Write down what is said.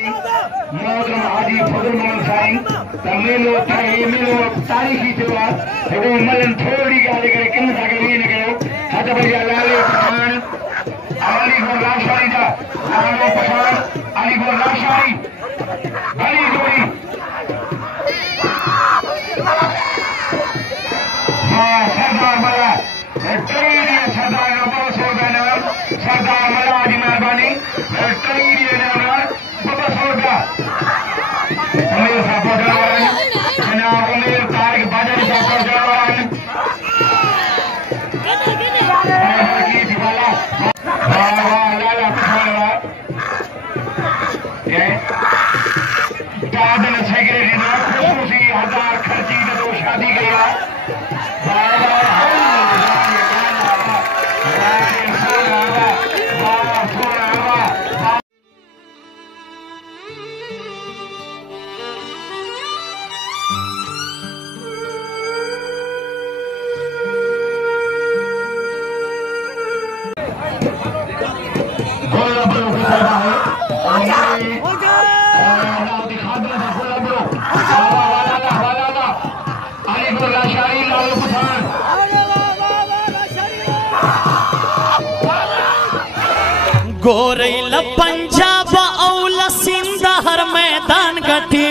मोहतरम हाजी फजल मोहम्मद साईं तमेलो तमेलो तारीखी त्योहार वो मलन थोड़ी गाल करे किन साके भी न कयो हद भैया लाले पठान अली को लाशारी दा लालो पठान अली को लाशारी बड़ी जोड़ी हां सरदार मल्ला कई सरदार नो बड़ो सोदा नाम सरदार मल्ला जी मेहरबानी कई नाम बाबा सोदा अमीर साहब जवान जनाब अमीर तारिक बादल साहब जवान की दिवाला वाह वाह लाला पठान ये दादन सेक्रेटरी ना खुशी 1000 खर्ची तो शादी गया गोरैला पंजाब औला सिंध हर मैदान गठी